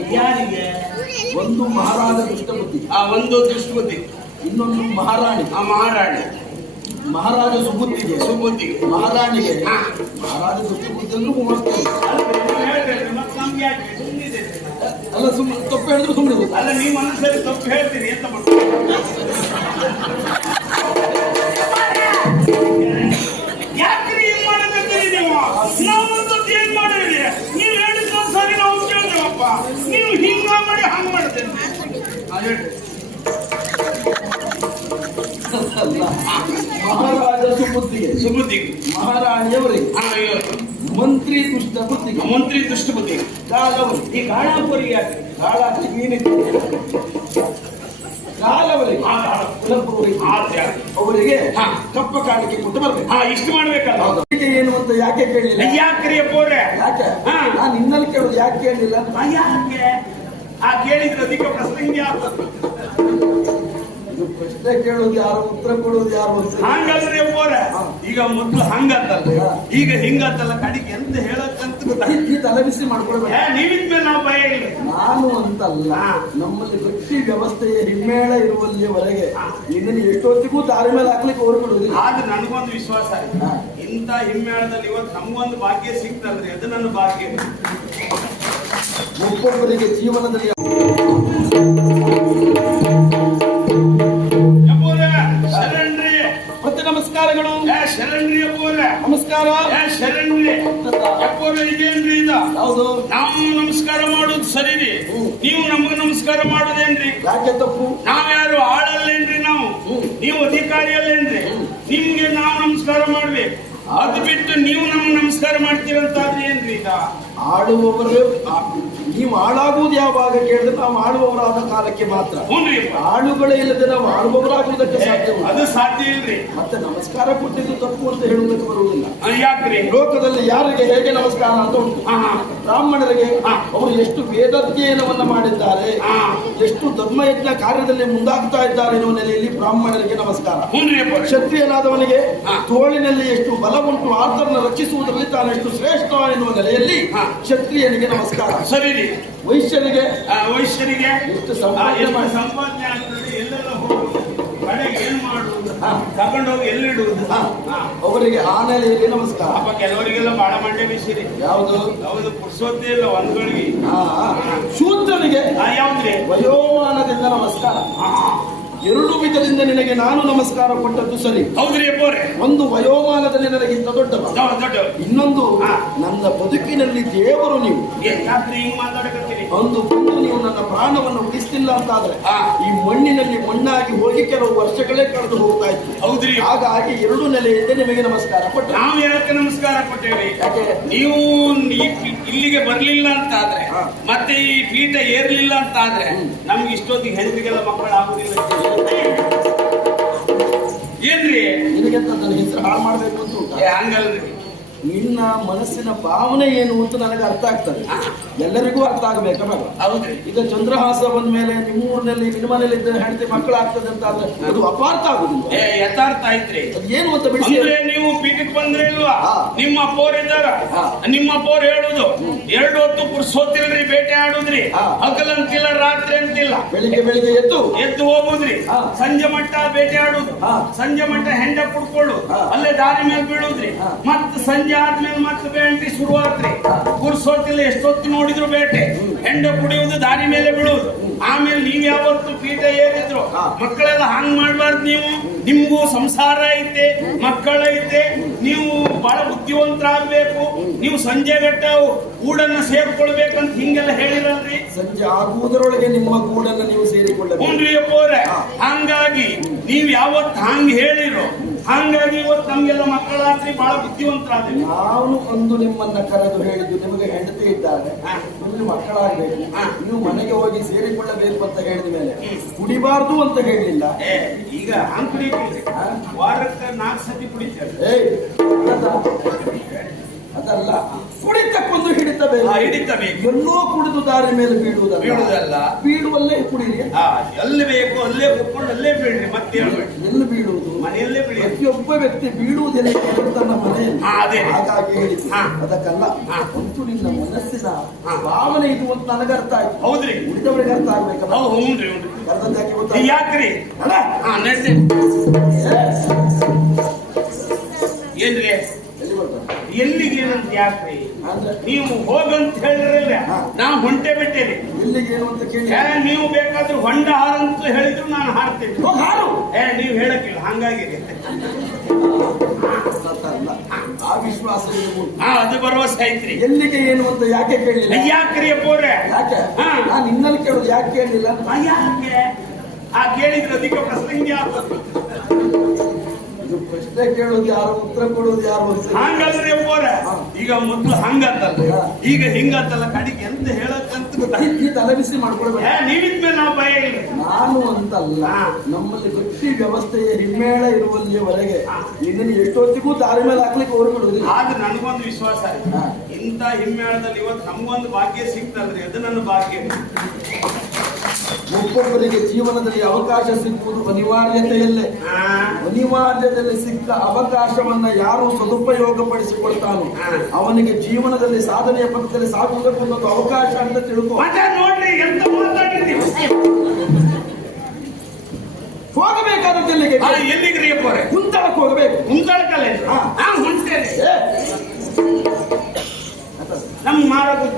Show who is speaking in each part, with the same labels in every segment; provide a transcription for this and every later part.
Speaker 1: ಮಾಡಬೇಕು
Speaker 2: ಯಾರಿಗೆ?
Speaker 1: ಒಂದು ಮಹಾರಾಜ ದುಷ್ಟಬುದ್ಧಿ
Speaker 2: ಆ ಒಂದು ದುಷ್ಟಬುದ್ಧಿ
Speaker 1: ಇನ್ನೊಂದು ಮಹಾರಾಣಿ.
Speaker 2: ಆ ಮಹಾರಾಣಿ.
Speaker 1: ಮಹಾರಾಜ ಸುಬುದ್ಧಿಗೆ.
Speaker 2: ಸುಬುದ್ಧಿಗೆ.
Speaker 1: ಮಹಾರಾಣಿಗೆ. ಮಹಾರಾಜ
Speaker 2: ದುಷ್ಟಬುದ್ಧಿಯನ್ನು
Speaker 1: ಅಲ್ಲ ಸುಮ್ಮನೆ ತಪ್ಪು ಹೇಳಿದ್ರು ಸುಮ್ಮನೆ
Speaker 2: ಅಲ್ಲ ನೀವು ಮನಸ್ಸಲ್ಲಿ ತಪ್ಪು ಹೇಳ್ತೀನಿ ಎಂತ ಮಾಡ್ತೀರಿ?
Speaker 1: ಮಹಾರಾಜ ಸುಬುದ್ಧಿಗೆ.
Speaker 2: ಸುಬುದ್ಧಿಗೆ.
Speaker 1: ಮಹಾರಾಣಿಯವರಿಗೆ. ಮಂತ್ರಿ ದುಷ್ಟ ಬುದ್ಧಿಗೆ
Speaker 2: ಮಂತ್ರಿ ದುಷ್ಟ
Speaker 1: ಬುದ್ಧಿಗೆ ಕಾಲವರು.
Speaker 2: ಈ ಗಾಳಾಪುರಿಗೆ ಯಾಕೆ
Speaker 1: ಕಾಳ ಮೀನಿಗೆ ಕಾಲವರಿಗೆ. ಅವರಿಗೆ
Speaker 2: ಹಾ.
Speaker 1: ಕಪ್ಪ ಕಾಣಿಕೆ ಕೊಟ್ಟು ಬರ್ಬೇಕು.
Speaker 2: ಇಷ್ಟು ಮಾಡ್ಬೇಕಲ್ಲ.
Speaker 1: ಏನು ಅಂತ ಯಾಕೆ
Speaker 2: ಕೇಳಿಲ್ಲ?
Speaker 1: ಯಾಕೆ?
Speaker 2: ಹಾ.
Speaker 1: ನಾನು ಇನ್ನಲ್ಲಿ ಕೇಳುದು ಯಾಕೆ
Speaker 2: ಕೇಳಿಲ್ಲ? ಯಾಕೆ ಆ ಕೇಳಿದ್ರೆ ಅದಕ್ಕೆ ಪ್ರಸಂಗಿ ಆಗ್ತದೆ.
Speaker 1: ಇದು ಪ್ರಶ್ನೆ ಕೇಳೋದು ಯಾರು ಉತ್ತರ ಕೊಡೋದು ಯಾರು
Speaker 2: ಹಂಗಲ್ರಿ
Speaker 1: ಪೋರ
Speaker 2: ಈಗ ಮೊದ್ಲು ಹಂಗತ್ತಲ್ಲ
Speaker 1: ಹಾ.
Speaker 2: ಈಗ ಹಿಂಗತ್ತಲ್ಲ ಕಡಿಗೆ ಎಂತ ಹೇಳಕ್ಕಂತ
Speaker 1: ಈ ತಲೆಬಿಸಿ ಮಾಡ್ಕೊಳ್ಬೇಕು
Speaker 2: ನೀವಿದ್ಮೇಲೆ ನಾವು ಭಯ ಇಲ್ಲ.
Speaker 1: ನಾನು ಅಂತಲ್ಲ. ನಮ್ಮಲ್ಲಿ ವೃತ್ತಿ ವ್ಯವಸ್ಥೆಯ ಹಿಮ್ಮೇಳ ಇರುವಲ್ಲಿಯವರೆಗೆ ಇದನ್ನು ಎಷ್ಟೊತ್ತಿಗೂ ದಾರಿ ಮೇಲೆ ಹಾಕ್ಲಿಕ್ಕೆ ಹೊರಬಿಡುವುದಿಲ್ಲ
Speaker 2: ಆದ್ರೆ ನನಗೊಂದು ವಿಶ್ವಾಸ. ಇಂಥ ಹಿಮ್ಮೇಳದಲ್ಲಿ ಇವತ್ತು ನಮಗೊಂದು ಭಾಗ್ಯ ಸಿಗ್ತಲ್ರಿ ಅದು ನನ್ನ ಭಾಗ್ಯ.
Speaker 1: ಒಬ್ಬೊಬ್ಬರಿಗೆ ಜೀವನದಲ್ಲಿ
Speaker 2: ಶರಣ್ರಿ
Speaker 1: ನಮಸ್ಕಾರ.
Speaker 2: ಶರಣ್ರಿ ಅಪ್ಪವ್ರೆ ಇದೇನ್ರಿ ಇದ?
Speaker 1: ಹೌದು
Speaker 2: ನಾವು ನಮಸ್ಕಾರ ಮಾಡೋದು ಸರಿ ರೀ ನೀವು ನಮಗ ನಮಸ್ಕಾರ ಮಾಡೋದೇನ್ರಿ
Speaker 1: ಯಾಕೆ ತಪ್ಪು?
Speaker 2: ನಾವ್ಯಾರು ಆಳಲ್ಲೇನ್ರಿ ನಾವು? ನೀವು ಅಧಿಕಾರಿ ಅಧಿಕಾರಿಯಲ್ಲೇನ್ರಿ ನಿಮ್ಗೆ ನಾವು ನಮಸ್ಕಾರ ಮಾಡ್ಬೇಕು. ಅದು ಬಿಟ್ಟು ನೀವು ನಮ್ಗೆ ನಮಸ್ಕಾರ ಮಾಡ್ತೀರಂತಾದ್ರೆ ಏನ್ರಿ ಈಗ?
Speaker 1: ಆಡುವವರು ನೀವು ಹಾಳಾಗುವುದು ಯಾವಾಗ ಕೇಳಿದ್ರೆ ನಾವು ಆಳುವವರಾದ ಕಾಲಕ್ಕೆ ಮಾತ್ರ. ಆಳುಗಳೇ ಇಲ್ಲದೆ ನಾವು ಆಳುವವರಾಗುವುದಕ್ಕೆ ಸಾಧ್ಯ
Speaker 2: ಅದು ಸಾಧ್ಯ ಇಲ್ರಿ
Speaker 1: ಮತ್ತೆ ನಮಸ್ಕಾರ ಕೊಟ್ಟಿದ್ದು ತಪ್ಪು ಅಂತ ಹೇಳುವುದಕ್ಕೆ ಬರುವುದಿಲ್ಲ
Speaker 2: ಯಾಕ್ರಿ
Speaker 1: ಲೋಕದಲ್ಲಿ ಯಾರಿಗೆ ಹೇಗೆ ನಮಸ್ಕಾರ ಅಂತ ಉಂಟು. ಬ್ರಾಹ್ಮಣರಿಗೆ. ಅವರು ಎಷ್ಟು ವೇದಾಧ್ಯಯನವನ್ನ ಮಾಡಿದ್ದಾರೆ. ಎಷ್ಟು ಧರ್ಮಯಜ್ಞ ಕಾರ್ಯದಲ್ಲಿ ಮುಂದಾಗ್ತಾ ಇದ್ದಾರೆ ಎನ್ನುವ ನೆಲೆಯಲ್ಲಿ ಬ್ರಾಹ್ಮಣರಿಗೆ ನಮಸ್ಕಾರ. ಕ್ಷತ್ರಿಯನಾದವನಿಗೆ. ತೋಳಿನಲ್ಲಿ ಎಷ್ಟು ಬಲವುಂಟು ಆತರನ್ನು ರಕ್ಷಿಸುವುದರಲ್ಲಿ ತಾನೆಷ್ಟು ಶ್ರೇಷ್ಠ ಎನ್ನುವ ನೆಲೆಯಲ್ಲಿ ಕ್ಷತ್ರಿಯನಿಗೆ ನಮಸ್ಕಾರ
Speaker 2: ಸರಿ ರೀ
Speaker 1: ವೈಶ್ಯರಿಗೆ
Speaker 2: ಆ, ವೈಶ್ಯರಿಗೆ
Speaker 1: ಎಷ್ಟು ಸಂಪಾದನೆ
Speaker 2: ಆಗ್ತದೆ ಎಲ್ಲೆಲ್ಲ ಹೋಗುದು ಕಡೆಗೆ ಏನ್ ಮಾಡುವುದು. ತಗೊಂಡೋಗಿ ಎಲ್ಲಿಡುವುದು.
Speaker 1: ಅವರಿಗೆ ಆನೆಯಲ್ಲಿ ನಮಸ್ಕಾರ.
Speaker 2: ಅಪ್ಪ ಕೆಲವರಿಗೆಲ್ಲ ಬಾಳ ಮಂಡೆ ಬಿಸಿರಿ.
Speaker 1: ಯಾವುದು?
Speaker 2: ಯಾವುದು ಪುರ್ಸೋದೇ ಇಲ್ಲ ಒಂದ್ಗಳಿಗೆ
Speaker 1: ಶೂದ್ರನಿಗೆ
Speaker 2: ಆ ಯಾವ್ದ್ರಿ?
Speaker 1: ವಯೋಮಾನದಿಂದ ನಮಸ್ಕಾರ. ಎರಡು ವಿಧದಿಂದ ನಿನಗೆ ನಾನು ನಮಸ್ಕಾರ ಕೊಟ್ಟದ್ದು ಸರಿ.
Speaker 2: ಹೌದ್ರಿ
Speaker 1: ಒಂದು ವಯೋಮಾನದಲ್ಲಿ ನನಗಿಂತ
Speaker 2: ದೊಡ್ಡ ದೊಡ್ಡ
Speaker 1: ಇನ್ನೊಂದು. ನನ್ನ ಬದುಕಿನಲ್ಲಿ ದೇವರು ನೀವು. ಒಂದು ಬಂದು ನೀವು ನನ್ನ ಪ್ರಾಣವನ್ನು ಉಳಿಸ್ತಿಲ್ಲ ಅಂತಾದ್ರೆ
Speaker 2: ಆದ್ರೆ
Speaker 1: ಈ ಮಣ್ಣಿನಲ್ಲಿ ಮಣ್ಣಾಗಿ ಹೋಗಿ ಕೆಲವು ವರ್ಷಗಳೇ ಕಳೆದು ಹೋಗ್ತಾ ಇತ್ತು.
Speaker 2: ಹೌದ್ರಿ.
Speaker 1: ಹಾಗಾಗಿ ಎರಡು ನೆಲೆಯಿಂದ ನಿಮಗೆ ನಮಸ್ಕಾರ ಕೊಟ್ಟೆ
Speaker 2: ನಾವು ಯಾಕೆ ನಮಸ್ಕಾರ ಕೊಟ್ಟೇವೆ
Speaker 1: ಯಾಕೆ?
Speaker 2: ನೀವು ಇಲ್ಲಿಗೆ ಬರ್ಲಿಲ್ಲ ಅಂತ ಆದ್ರೆ. ಮತ್ತೆ ಈ ಪೀಠ ಏರ್ಲಿಲ್ಲ ಅಂತ ಆದ್ರೆ ನಮ್ಗೆ ಇಷ್ಟೊತ್ತಿಗೆ ಹೆಂಡ್ರಿಗೆಲ್ಲ ಮಕ್ಕಳು ಆಗುದಿಲ್ಲ.
Speaker 1: ಮಾಡಬೇಕು ಅಂತ ಉಂಟಾ?
Speaker 2: ಏ, ಹಂಗಲ್ರಿ.
Speaker 1: ನಿನ್ನ ಮನಸ್ಸಿನ ಭಾವನೆ ಏನು ಅಂತ ನನಗೆ ಅರ್ಥ ಆಗ್ತದೆ. ಎಲ್ಲರಿಗೂ ಅರ್ಥ ಆಗ್ಬೇಕಲ್ಲ
Speaker 2: ಹೌದ್ರಿ.
Speaker 1: ಈಗ ಚಂದ್ರಹಾಸ ಬಂದ ಮೇಲೆ ನಿಮ್ಮೂರಿನಲ್ಲಿ ನಿಮ್ಮ ಮನೇಲಿ ಇದ್ದ ಹೆಂಡತಿ ಮಕ್ಕಳಾಗ್ತದೆ ಅಂತ ಆದ್ರೆ ಅದು ಅಪಾರ್ಥ ಆಗುದಿಲ್ಲ.
Speaker 2: ಏ ಯಥಾರ್ಥ ಐತ್ರಿ
Speaker 1: ಏನು ಅಂತ ಬಿಡಿಸಿ
Speaker 2: ಅಂದ್ರೆ ನೀವು ಪೀಠಕ್ಕೆ ಬಂದ್ರೆ ಇಲ್ವಾ? ನಿಮ್ಮ ಪೋರ್ ಇದ್ದಾರ. ನಿಮ್ಮ ಪೋರ್ ಹೇಳುದು ಎರಡು ಹೊತ್ತು ಪುರ್ಸೋತಿಲ್ರಿ ಬೇಟೆ ಆಡುದ್ರಿ. ಹಗಲಂತಿಲ್ಲ ರಾತ್ರಿ ಅಂತಿಲ್ಲ.
Speaker 1: ಬೆಳಿಗ್ಗೆ ಬೆಳಿಗ್ಗೆ ಎದ್ದು.
Speaker 2: ಎದ್ದು ಹೋಗುದ್ರಿ. ಸಂಜೆ ಮಟ್ಟ ಬೇಟೆ ಆಡುದು. ಸಂಜೆ ಮಟ್ಟ ಹೆಂಡ ಕುಡ್ಕೊಳ್ಳು ಅಲ್ಲೇ ದಾರಿ ಮೇಲೆ ಬೀಳುದ್ರಿ. ಮತ್ತೆ ಸಂಜೆ ಆದ್ಮೇಲೆ ಮತ್ತೆ ಬೇಂಡ್ರಿ ಶುರುವಾತ್ರಿ. ಕುರ್ಸೋತಿಲ್ಲ ಎಷ್ಟೊತ್ತು ನೋಡಿದ್ರು ಬೇಟೆ. ಹೆಂಡ ಕುಡಿಯುವುದು ದಾರಿ ಮೇಲೆ ಬೀಳುವುದು. ಆಮೇಲೆ ನೀವ್ ಯಾವತ್ತು ಪೀಠ ಏರಿದ್ರು. ಮಕ್ಕಳೆಲ್ಲ ಹಂಗ್ ಮಾಡ್ಬಾರ್ದು ನೀವು? ನಿಮ್ಗೂ ಸಂಸಾರ ಐತೆ ಮಕ್ಕಳೈತೆ ನೀವು ಬಹಳ ಬುದ್ಧಿವಂತರಾಗ್ಬೇಕು ನೀವು ಸಂಜೆ ಗಟ್ಟ ಗೂಡನ್ನು ಸೇರ್ಕೊಳ್ಬೇಕಂತ ಹಿಂಗೆಲ್ಲ ಹೇಳಿರಲ್ರಿ?
Speaker 1: ಸಂಜೆ ಆಗುವುದರೊಳಗೆ ನಿಮ್ಮ ಗೂಡನ್ನು ನೀವು ಸೇರಿಕೊಳ್ಳಬೇಕು.
Speaker 2: ಹಂಗಾಗಿ ನೀವ್ ಯಾವತ್ತು ಹಂಗ ಹೇಳಿರೋ ಹಂಗಾಗಿ ಇವತ್ತು ನಮ್ಗೆಲ್ಲ ಮಕ್ಕಳಾಗ್ಲಿ ಬಹಳ ಬುದ್ಧಿವಂತರಾದ್ರೆ.
Speaker 1: ನಾನು ಒಂದು ನಿಮ್ಮನ್ನ ಕರೆದು ಹೇಳಿದ್ದು ನಿಮಗೆ ಹೆಂಡತಿ ಇದ್ದಾರೆ. ನಿಮಗೆ ಮಕ್ಕಳಾಗಬೇಕು.
Speaker 2: ಆ
Speaker 1: ನೀವು ಮನೆಗೆ ಹೋಗಿ ಸೇರಿಕೊಳ್ಳಬೇಕು ಅಂತ ಹೇಳಿದ ಮೇಲೆ. ಕುಡಿಬಾರ್ದು ಅಂತ ಹೇಳಲಿಲ್ಲ
Speaker 2: ಈಗ ಹಂಗ್ ಕುಡಿತೀವಿ ವಾರಕ್ಕೆ ನಾಲ್ಕು ಸತಿ
Speaker 1: ಕುಡಿತಲ್ಲ ಅದಲ್ಲ. ಕುಡಿತಕ್ಕೊಂದು ಹಿಡಿತಬೇಕು.
Speaker 2: ಹಿಡಿತಬೇಕು.
Speaker 1: ಎಲ್ಲೋ ಕುಡಿದು ದಾರಿ ಮೇಲೆ ಬೀಳುವುದಲ್ಲ.
Speaker 2: ಬೀಳುವುದಲ್ಲ.
Speaker 1: ಬೀಳುವಲ್ಲೇ ಕುಡಿರಿ.
Speaker 2: ಎಲ್ಲಿ ಬೇಕು ಅಲ್ಲೇ ಕುತ್ಕೊಂಡು ಅಲ್ಲೇ ಬೀಳ್ರಿ ಮತ್ತೆ ಹೇಳ್ಬೇಡಿ. ಮನೆಯಲ್ಲೇ
Speaker 1: ಪ್ರತಿಯೊಬ್ಬ ವ್ಯಕ್ತಿ ಬೀಳುವುದಿಲ್ಲ ತನ್ನ ಮನೆಯಲ್ಲಿ. ಹಾಗಾಗಿ ಹೇಳಿದ್ದು
Speaker 2: ಹಾ.
Speaker 1: ಅದಕ್ಕಲ್ಲ. ಅಂತೂ ನಿನ್ನ ಮನಸ್ಸಿನ. ಭಾವನೆ ಇದು ಅಂತ ನನಗೆ ಅರ್ಥ ಆಯ್ತು.
Speaker 2: ಹೌದ್ರಿ
Speaker 1: ಉಳಿದವರಿಗೆ ಅರ್ಥ ಆಗ್ಬೇಕಲ್ಲ?
Speaker 2: ಯಾಕ್ರಿ?
Speaker 1: ಅಲ್ಲ.
Speaker 2: ಏನ್ರಿ?
Speaker 1: ಎಲ್ಲಿ
Speaker 2: ಎಲ್ಲಿಗೆ ಏನಂತ ಯಾಕ್ರಿ? ನೀವು ಹೋಗಂತ ಹೇಳಿದ್ರಲ್ಲ
Speaker 1: ನಾನು
Speaker 2: ನಾ ಹೊಂಟೆ ಬಿಟ್ಟೇನೆ.
Speaker 1: ಅಂತ ಕೇಳಿ.
Speaker 2: ನೀವು ಬೇಕಾದ್ರೂ ಹೊಂಡ ಹಾರಂತ ಹೇಳಿದ್ರು ನಾನು ಹಾರ್ತೀನಿ.
Speaker 1: ಹಾರು.
Speaker 2: ಏ ನೀವು ಹೇಳಕ್ಕಿಲ್ಲ ಹಂಗಾಗಿದೆ
Speaker 1: ಆ ವಿಶ್ವಾಸ.
Speaker 2: ಹಾ ಅದು ಭರವಸೆ ಐತ್ರಿ.
Speaker 1: ಎಲ್ಲಿಗೆ ಏನು ಅಂತ ಯಾಕೆ ಕೇಳಿಲ್ಲ?
Speaker 2: ಯಾಕ್ರಿ ಅಪ್ಪೋರೆ
Speaker 1: ಯಾಕೆ. ನಾನು ನಿನ್ನಲ್ಲಿ ಕೇಳೋದು ಯಾಕೆ ಕೇಳಲಿಲ್ಲ ಅಂತ.
Speaker 2: ಯಾಕೆ? ಆ ಕೇಳಿದ್ರೆ ಅದಕ್ಕೆ ಪ್ರಸಂಗ.
Speaker 1: ಪ್ರಶ್ನೆ ಕೇಳೋದು ಯಾರು ಉತ್ತರ ಕೊಡೋದು ಯಾರು ಹಂಗಾದ್ರೆ
Speaker 2: ಹಂಗಲ್ರಿ ಅಪ್ಪೋರೆ ಈಗ ಮೊದ್ಲು
Speaker 1: ಹಂಗಂತಲ್ಲ.
Speaker 2: ಈಗ ಹಿಂಗಂತಲ್ಲ ಕಡಿಗೆ ಎಂತ ಹೇಳಕ್ಕಂತ
Speaker 1: ತಲೆಬಿಸಿ ಮಾಡ್ಕೊಳ್ಬೇಕು
Speaker 2: ಏ ನೀವಿದ್ಮೇಲೆ ನಾವು ಭಯ ಇಲ್ಲ.
Speaker 1: ನಾನು ಅಂತಲ್ಲ. ನಮ್ಮಲ್ಲಿ ವೃತ್ತಿ ವ್ಯವಸ್ಥೆಯ ಹಿಮ್ಮೇಳ ಇರುವಲ್ಲಿಯವರೆಗೆ ಇದನ್ನು ಎಷ್ಟೊತ್ತಿಗೂ ದಾರಿ ಮೇಲೆ ಹಾಕ್ಲಿಕ್ಕೆ ಹೊರಬಿಡುವುದಿಲ್ಲ
Speaker 2: ಆದ್ರೆ ನನಗೊಂದು ವಿಶ್ವಾಸ. ಇಂಥ ಹಿಮ್ಮೇಳದಲ್ಲಿ ಇವತ್ತು ನಮಗೊಂದು ಭಾಗ್ಯ ಸಿಗ್ತಲ್ರಿ. ಅದು ನನ್ನ ಭಾಗ್ಯ.
Speaker 1: ಒಬ್ಬೊಬ್ಬರಿಗೆ ಜೀವನದಲ್ಲಿ ಅವಕಾಶ ಸಿಕ್ಕುವುದು ಅನಿವಾರ್ಯತೆಯಲ್ಲೇ. ಅನಿವಾರ್ಯದಲ್ಲಿ ಸಿಕ್ಕ ಅವಕಾಶವನ್ನ ಯಾರು ಸದುಪಯೋಗ ಪಡಿಸಿಕೊಳ್ತಾನೋ ಅವನಿಗೆ ಜೀವನದಲ್ಲಿ ಸಾಧನೆಯ ಪಥದಲ್ಲಿ ಸಾಗುವುದಕ್ಕೆ ಒಂದು ಅವಕಾಶ ಅಂತ ತಿಳ್ಕೊ. ಹೋಗಬೇಕಾದದ್ದು ಎಲ್ಲಿಗೆ? ಕುಂತಳಕ್ಕೆ ಹೋಗಬೇಕು.
Speaker 2: ಕುಂತಳ.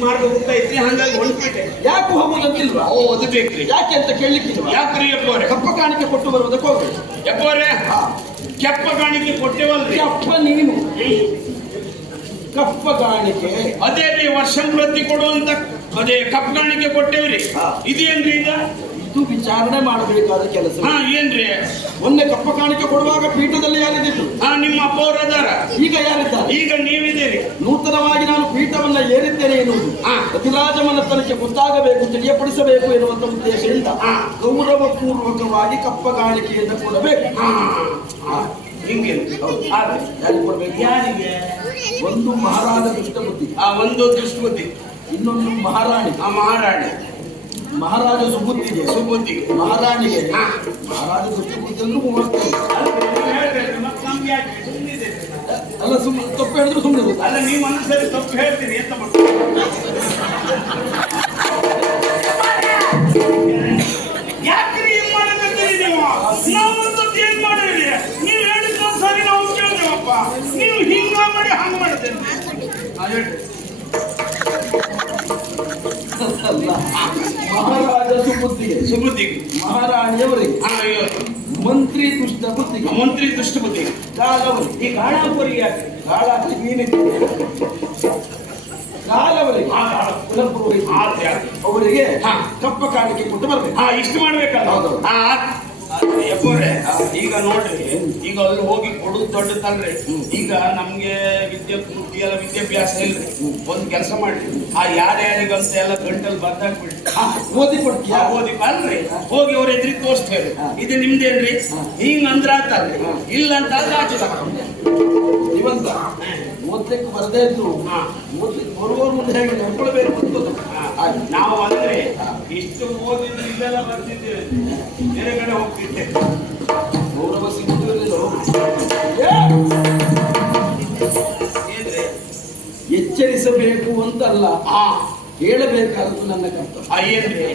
Speaker 2: ಮಾರ್ಗ ಉದ್ದ ಐತಿ ಹಂಗಾಗಿ ಹೊಂಟ್ಬಿಟ್ಟೆ
Speaker 1: ಯಾಕೆ ಹೋಗುವುದಂತಿಲ್ವಾ
Speaker 2: ಓ ಅದು ಬೇಕ್ರಿ
Speaker 1: ಯಾಕೆ ಅಂತ ಕೇಳಲಿಕ್ಕಿಲ್ವಾ?
Speaker 2: ಯಾಕ್ರಿ ಅಪ್ಪೋರೆ
Speaker 1: ಕಪ್ಪ ಕಾಣಿಕೆ ಕೊಟ್ಟು ಬರುವುದಕ್ಕೆ ಹೋಗ್ರಿ.
Speaker 2: ಯಪ್ಪೋರೆ
Speaker 1: ಹಾ.
Speaker 2: ಕೆಪ್ಪ ಕಾಣಿಕೆ ಕೊಟ್ಟೆವಲ್ರಿ?
Speaker 1: ಕಪ್ಪ ನೀನು. ಕಪ್ಪ ಕಾಣಿಕೆ.
Speaker 2: ಅದೇ ರೀ ವರ್ಷ ಪ್ರತಿ ಕೊಡುವಂತ ಅದೇ ಕಪ್ಪ ಕಾಣಿಕೆ ಕೊಟ್ಟೇವ್ರಿ. ಇದೇನ್ರಿ ಈಗ?
Speaker 1: ಇದು ವಿಚಾರಣೆ ಮಾಡಬೇಕಾದ ಕೆಲಸ.
Speaker 2: ಹಾ ಏನ್ರಿ?
Speaker 1: ಮೊನ್ನೆ ಕಪ್ಪ ಕಾಣಿಕೆ ಕೊಡುವಾಗ ಪೀಠದಲ್ಲಿ ಯಾರಿದ್ದಿತ್ತು
Speaker 2: ಹಾ ನಿಮ್ಮ ಅಪ್ಪ ಅವ್ರ ಅದಾರ
Speaker 1: ಈಗ ಯಾರಿದ್ದಾರೆ?
Speaker 2: ಈಗ ನೀವಿದ್ದೀರಿ.
Speaker 1: ನೂತನವಾಗಿ ನಾನು ಪೀಠವನ್ನ ಏರಿದ್ದೇನೆ ಎನ್ನುವುದು
Speaker 2: ಹಾ.
Speaker 1: ಅತಿರಾಜಮನತನಕ್ಕೆ ಗೊತ್ತಾಗಬೇಕು ತಿಳಿಯಪಡಿಸಬೇಕು ಎನ್ನುವಂತ ಉದ್ದೇಶದಿಂದ. ಗೌರವ ಪೂರ್ವಕವಾಗಿ ಕಪ್ಪ ಕಾಣಿಕೆಯಿಂದ ಕೊಡಬೇಕು.
Speaker 2: ಹಿಂಗೆ
Speaker 1: ಯಾರಿಗೆ ಕೊಡಬೇಕು?
Speaker 2: ಯಾರಿಗೆ?
Speaker 1: ಒಂದು ಮಹಾರಾಜ ದುಷ್ಟಬುದ್ಧಿ
Speaker 2: ಆ ಒಂದು ದುಷ್ಟಬುದ್ಧಿ
Speaker 1: ಇನ್ನೊಂದು ಮಹಾರಾಣಿ.
Speaker 2: ಆ ಮಹಾರಾಣಿ.
Speaker 1: ಮಹಾರಾಜ ಸುಬುದ್ಧಿಗೆ.
Speaker 2: ಸುಬುದ್ಧಿ
Speaker 1: ಮಹಾರಾಣಿಗೆ. ಮಹಾರಾಜ
Speaker 2: ಸುಮ್ಮನಿದೆ
Speaker 1: ಅಲ್ಲ ಸುಮ್ಮನೆ ತಪ್ಪು ಹೇಳಿದ್ರು ಸುಮ್ಮನೆ
Speaker 2: ಅಲ್ಲ ನೀವು ಮನಸ್ಸಲ್ಲಿ ತಪ್ಪು ಹೇಳ್ತೀನಿ ಎಂತ ಮಾಡಕತ್ತೀರಿ ನೀವು? ಹಿಂಗ ಮಾಡಿ ಹಂಗ ಮಾಡ್ತೇನೆ
Speaker 1: ಮಹಾರಾಜ ಸುಬುದ್ಧಿಗೆ
Speaker 2: ಸುಬುದ್ಧಿಗೆ
Speaker 1: ಮಹಾರಾಣಿಯವರಿಗೆ. ಮಂತ್ರಿ ದುಷ್ಟ ಬುದ್ಧಿಗೆ
Speaker 2: ಮಂತ್ರಿ ದುಷ್ಟಬುದ್ಧಿ
Speaker 1: ಕಾಲವರಿಗೆ
Speaker 2: ಈ ಗಾಳಾಪುರಿ ಯಾಕೆ
Speaker 1: ಕಾಳ
Speaker 2: ಗಾಳ. ಆತ್
Speaker 1: ಅವರಿಗೆ
Speaker 2: ಹಾ.
Speaker 1: ಕಪ್ಪ ಕಾಣಿಕೆ ಕೊಟ್ಟು ಬರ್ಬೇಕು.
Speaker 2: ಹಾ ಇಷ್ಟು ಮಾಡ್ಬೇಕಲ್ಲ
Speaker 1: ಹೌದು.
Speaker 2: ಯಪ್ಪೋರೆ, ಈಗ ನೋಡ್ರಿ ಈಗ ಅಲ್ಲಿ ಹೋಗಿ ಕೊಡುದು ದೊಡ್ಡದಲ್ರಿ ಈಗ ನಮ್ಗೆ ವಿದ್ಯೆ ಎಲ್ಲ ವಿದ್ಯಾಭ್ಯಾಸ ಇಲ್ರಿ. ಒಂದ್ ಕೆಲಸ ಮಾಡ್ರಿ. ಆ ಯಾರ್ಯಾರಿಗಂತ ಎಲ್ಲ ಗಂಟಲ್ ಬರ್ದಾಕ್ಬಿಡ್ರಿ.
Speaker 1: ಹಾ, ಓದಿ ಕೊಡ್ತೀಯ?
Speaker 2: ಓದಿ ಅಲ್ರಿ ಹೋಗಿ ಅವ್ರ ಎದುರಿಗೆ ತೋರಿಸ್ತೇವೆ
Speaker 1: ಹಾ.
Speaker 2: ಇದು ನಿಮ್ದೇನ್ರಿ. ಹಿಂಗ್ ಅಂದ್ರ ಆತಲ್ರಿ. ಇಲ್ಲ ಅಂತ ಆದ್ರೆ ಆಚೆ
Speaker 1: ನೀವಂತ? ಓದ್ಲಿಕ್ಕೆ ಬರದೇ ಇದ್ರು.
Speaker 2: ಹಾ.
Speaker 1: ಓದ್ಲಿಕ್ಕೆ ಬರುವವ್ರ ಮುಂದೆ ಹೇಗೆ ನಡ್ಕೊಳ್ಬೇಕು ಅಂತ.
Speaker 2: ನಾವು ಅಂದ್ರೆ ಇಷ್ಟು ಓದಿದ್ದು ಇಲ್ಲೆಲ್ಲ ಬರ್ತಿದ್ದೇವೆ. ಬೇರೆ ಕಡೆ ಹೋಗ್ತಿದ್ದೆ.
Speaker 1: ಗೌರವ!
Speaker 2: ಏನ್ರಿ?
Speaker 1: ಎಚ್ಚರಿಸಬೇಕು ಅಂತಲ್ಲ.
Speaker 2: ಆ
Speaker 1: ಹೇಳಬೇಕಾದ್ದು ನನ್ನ ಕರ್ತವ್ಯ.
Speaker 2: ಏನ್ರಿ?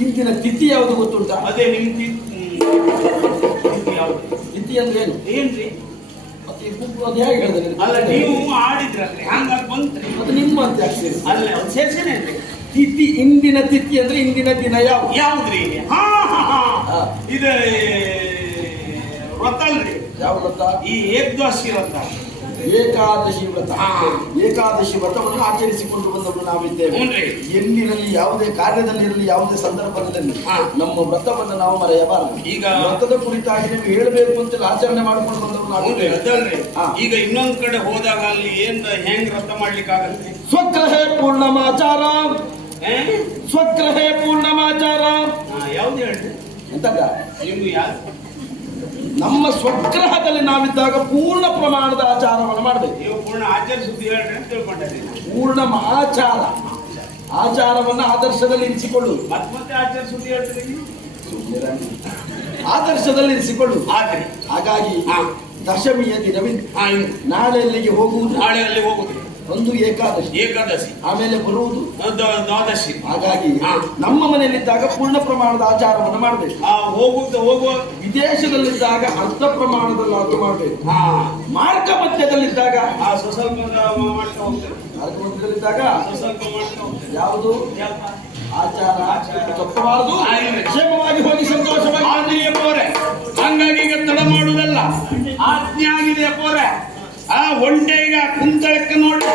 Speaker 1: ಇಂದಿನ ತಿಥಿ ಯಾವುದು ಗೊತ್ತುಂಟ?
Speaker 2: ಅದೇ ನಿಮ್ ತಿಥಿ ಯಾವುದು?
Speaker 1: ತಿಥಿ ಅಂದ್ರೆ ಏನು?
Speaker 2: ಏನ್ರಿ? ಅಲ್ಲ ನೀವು ಆಡಿದ್ರಲ್ರಿ ಹಂಗಾಗಿ ಬಂತ್ರಿ?
Speaker 1: ಅದು ನಿಮ್ಮ ಅಂತ ಯಾಕೆ ಸೇರಿಸಿ?
Speaker 2: ಅಲ್ಲ ಅವ್ರು ಸೇರ್ಸೇನೇನ್ರಿ
Speaker 1: ತಿಥಿ ಇಂದಿನ ತಿಥಿ ಅಂದ್ರೆ ಇಂದಿನ ದಿನ ಯಾವ
Speaker 2: ಯಾವ್ದ್ರಿ ಹಾ ಹಾ ಹಾ. ಇದು ವ್ರತ ಅಲ್ರಿ
Speaker 1: ಯಾವ ವ್ರತ
Speaker 2: ಈ ಏಕದ್ವಾಸಿ ವ್ರತ
Speaker 1: ಏಕಾದಶಿ ವ್ರತ. ಏಕಾದಶಿ ವ್ರತವನ್ನು ಆಚರಿಸಿಕೊಂಡು ಬಂದವರು ನಾವಿದ್ದೇವೆ. ಎಲ್ಲಿರಲಿ ಯಾವುದೇ ಕಾರ್ಯದಲ್ಲಿರಲಿ ಯಾವುದೇ ಸಂದರ್ಭದಲ್ಲಿ. ನಮ್ಮ ವ್ರತವನ್ನು ನಾವು ಮರೆಯಬಾರದು.
Speaker 2: ಈಗ
Speaker 1: ವ್ರತದ ಕುರಿತಾಗಿ ನೀವು ಹೇಳಬೇಕು ಅಂತ ಆಚರಣೆ ಮಾಡ್ಕೊಂಡು ಬಂದವರು ನಾವು
Speaker 2: ಈಗ ಇನ್ನೊಂದ್ ಕಡೆ ಹೋದಾಗ ಅಲ್ಲಿ ಏನ್ ಹೆಂಗ್ ವ್ರತ ಮಾಡ್ಲಿಕ್ಕೆ ಆಗಲ್ರಿ
Speaker 1: ಸ್ವಗ್ರಹೇ ಪೂರ್ಣಮಾಚಾರ. ಸ್ವಗ್ರಹೇ ಪೂರ್ಣಮಾಚಾರ.
Speaker 2: ಯಾವ್ದು ಹೇಳ್ರಿ?
Speaker 1: ಎಂತ
Speaker 2: ನೀವು ಯಾರು?
Speaker 1: ನಮ್ಮ ಸ್ವಗ್ರಹದಲ್ಲಿ ನಾವಿದ್ದಾಗ ಪೂರ್ಣ ಪ್ರಮಾಣದ ಆಚಾರವನ್ನು ಮಾಡಬೇಕು.
Speaker 2: ನೀವು ಪೂರ್ಣ
Speaker 1: ಪೂರ್ಣ ಆಚಾರ. ಆಚಾರವನ್ನು ಆದರ್ಶದಲ್ಲಿ ಇರಿಸಿಕೊಳ್ಳು
Speaker 2: ಮತ್ ಮತ್ತೆ ಹೇಳ್ತೀರಿ
Speaker 1: ಆದರ್ಶದಲ್ಲಿ ಇರಿಸಿಕೊಳ್ಳು
Speaker 2: ಆದ್ರಿ
Speaker 1: ಹಾಗಾಗಿ
Speaker 2: ದಶಮಿಯಲ್ಲಿ
Speaker 1: ದಶಮಿಯ ದಿನವಿಂದು ನಾಳೆ ಅಲ್ಲಿಗೆ ಹೋಗುವುದು.
Speaker 2: ನಾಳೆ ಅಲ್ಲಿ ಹೋಗುದು
Speaker 1: ಒಂದು ಏಕಾದಶಿ.
Speaker 2: ಏಕಾದಶಿ.
Speaker 1: ಆಮೇಲೆ ಬರುವುದು?
Speaker 2: ದ್ವಾದಶಿ.
Speaker 1: ಹಾಗಾಗಿ. ನಮ್ಮ ಮನೆಯಲ್ಲಿದ್ದಾಗ ಪೂರ್ಣ ಪ್ರಮಾಣದ ಆಚಾರವನ್ನು ಮಾಡಬೇಕು.
Speaker 2: ಆ ಹೋಗುತ್ತ ಹೋಗುವ.
Speaker 1: ವಿದೇಶದಲ್ಲಿದ್ದಾಗ ಅರ್ಧ ಪ್ರಮಾಣದಲ್ಲಾದ್ರೂ ಮಾಡಬೇಕು.
Speaker 2: ಹಾ.
Speaker 1: ಮಾರ್ಗ ಮಧ್ಯದಲ್ಲಿದ್ದಾಗ?
Speaker 2: ಆ ಸ್ವಸ್ವಲ್ಪ ಮಾಡ್ತಾ ಹೋಗ್ತಾರೆ
Speaker 1: ಮಾರ್ಗ ಮಧ್ಯದಲ್ಲಿದ್ದಾಗ?
Speaker 2: ಸ್ವಸ್ವಲ್ಪ ಮಾಡ್ತಾ ಹೋಗ್ತೇವೆ.
Speaker 1: ಯಾವುದು? ಆಚಾರ. ತಪ್ಪಬಾರದು. ಕ್ಷೇಮವಾಗಿ ಹೋಗಿ ಸಂತೋಷವಾಗಿ
Speaker 2: ಆಜ್ಞೆಯ ಪೋರೆ ಹಂಗಾಗಿ ಈಗ ತಡ ಮಾಡುವುದಲ್ಲ. ಆಜ್ಞೆ ಆಗಿದೆ ಪೋರೆ ಆ ಒಂಟೆ ಈಗ ಕುಂತಳಕ್ಕೆ ನೋಡಿ.